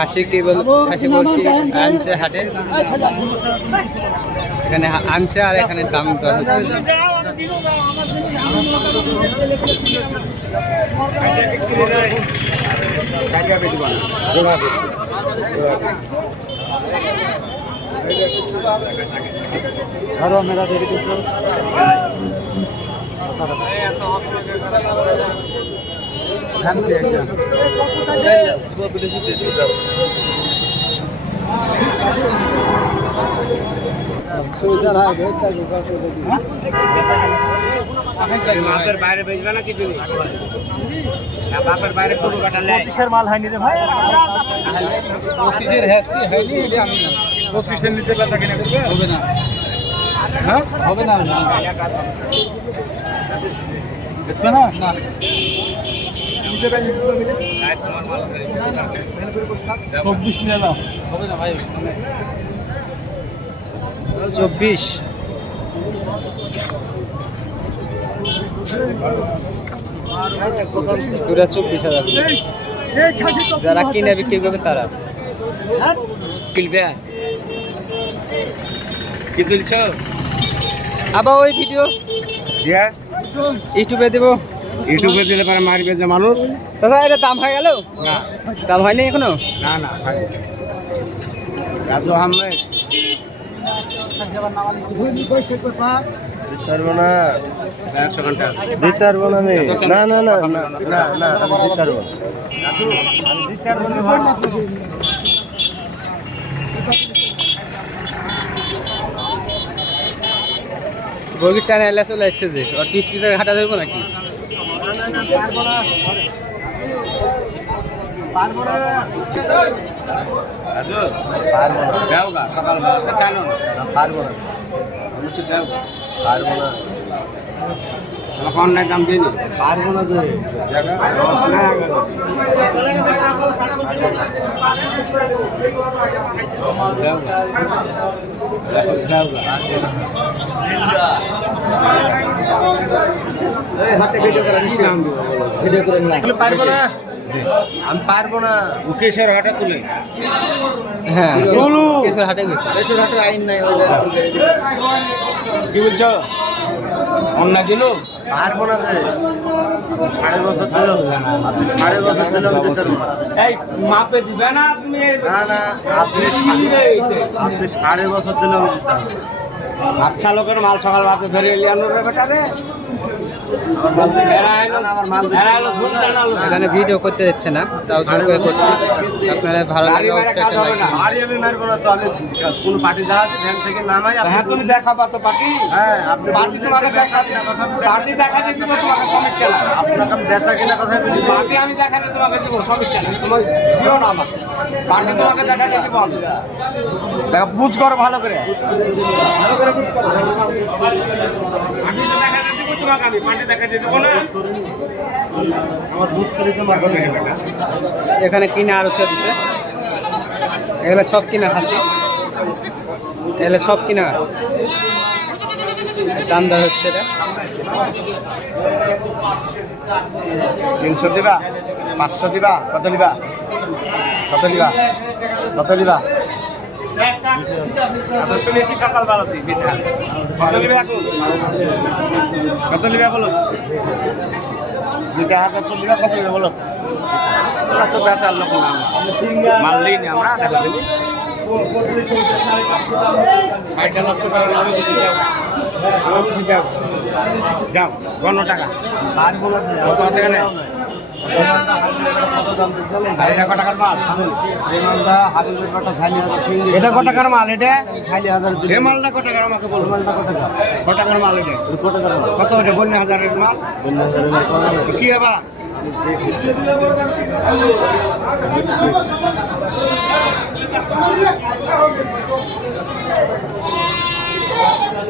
খাসি table খাসি বলছি আনছে হাটে। এখানে আনছে আর এখানে দাম দর ধরো মেরা দেরি কিছু মাপের বাইরে বেচবে না কিছু বাপের বাইরে পুরো কাটা নেয় কিসের মাল হয়নি রে ভাই পঁচিশের হ্যাস কি হয়নি এটা আমি পঁচিশের নিচে বেচা কিনে হবে না হবে না না। বেচবে না? না। চব্বিশ নিয়ে নাও হবে না ভাই চব্বিশ। দুটা চব্বিশ হাজার। যারা কিনে বিক্রি করবে তারা। কিনবে কি তুলছ? আবার ওই ভিডিও ইউটিউবে দেবো। ইউটিউবে দিলে পরে মারবে যে মানুষ। দাদা এটা দাম হয়ে গেল? না। দাম হয়নি এখনও? না না ভাই রাজু আহমেদ। না। না না না না না আমি দিতে পারব আমি দিতে পারব বর্গির টানে এলে চলে যাচ্ছে যে। আর পিস পিস হাঁটা ধরবো নাকি? অন্যায় দাম দিই পারব না যে না আমি না পারব না না মুকেশের হাটা তুলে হ্যাঁ। হাটে হাটের আইন নাই কি বলছো অন্যায় দিল পারব না যে সাড়ে বছর দিল সাড়ে বছর দিল এই মাপে দিবে না না না, আপনি আপনি সাড়ে বছর দিল আচ্ছা লোকের মাল সকাল ভাতে ধরে এলিয়ানোর বেটা রে। এখানে ভিডিও করতে যাচ্ছে না তাও জোর করে করছি। আপনারা ভালো লাগে অবশ্যই একটা like দিন। বাড়ি আমি মারবো না তো আমি কোন পার্টি যা আছে ভ্যান থেকে নামাই হ্যাঁ তুমি দেখাবা তো পার্টি। হ্যাঁ আপনি পার্টি তোমাকে দেখাতে পার্টি দিব। তোমাকে সমস্যা না আপনাকে আমি বেচা কিনা কথা বলি। পার্টি আমি দেখাতে তোমাকে দিব সমস্যা না তোমার দিও না আমাকে। পার্টি তোমাকে দেখাতে দিব আমি। দেখো বুঝ করো ভালো করে। ভালো করে বুঝ করো। পার্টি এখানে কিনে আরও দিছে। এগুলো সব কিনা খাচ্ছি এগুলো সব কিনা দাম দর হচ্ছে তিনশো দিবা? পাঁচশো দিবা? কত দিবা? কত দিবা? কত দিবা? এত শুনেছি সকাল বেলাতে মিথ্যা কত দিবে এখন? কত দিবে বলো? দুটা হাজার তো দিবা কত দিবে বলো? ওরা তো বেচার লোক না দিই না আমরা দেখা নষ্ট যাও গণ টাকা কত আছে এখানে এটা কত টাকার মাল এটা টাকার মাল মালটা কত আমাকে বলো কত টাকার মাল এটা কত এটা মাল কি হাজারের মাল না নিলে ভিডিও করছে কে টাকা দাও টাকা দাও কত করে?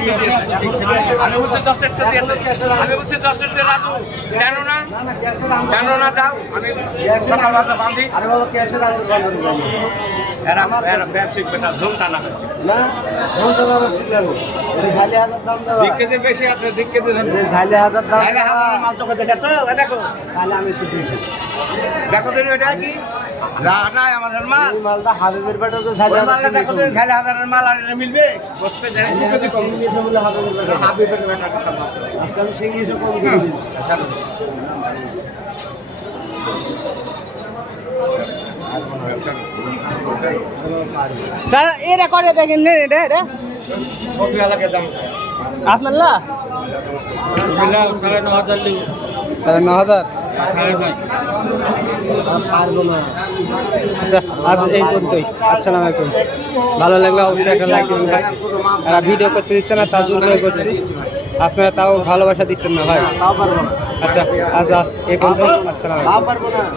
আমি বলছি যথেষ্ট দিয়েছে আমি বলছি যথেষ্ট রাজু কেন না না না ক্যাশের আঙুল কেন না যাও আমি সকালবেলা বান্ধি আরে বাবা ক্যাশের আঙুল বন্ধ করে এরা এরা ব্যবসায়িক বেটা ধুম টানা না ধরুন তো শিখলেন ঝালি হাজার দাম দেওয়া দিক কেজি বেশি আছে দিক কেজি ঝালি হাজার দাম তাহলে দেওয়া। মাল চোখে দেখেছ দেখো তাহলে আমি একটু দেখি দেখো দিন ওইটা কি আমাদের মাল এই মালটা হাবিবের বেটা তো মালটা দেখো দিন খালি হাজারের মাল আর এটা মিলবে বসতে বলে হাবিবের বেটা হাবিবের কথা কম চলো এটা করে দেখেন নে এটা এটা আপনার লা সাড়ে ন হাজার লিখো সাড়ে ন হাজার? আচ্ছা আজ এই পর্যন্তই। আসসালামু আলাইকুম। ভালো লাগলে অবশ্যই একটা লাইক দিবেন ভাই। আর ভিডিও করতে দিচ্ছে না তা জোর করছি। আপনারা তাও ভালোবাসা দিচ্ছেন না ভাই? আচ্ছা আচ্ছা আজ এই পর্যন্ত আসসালামু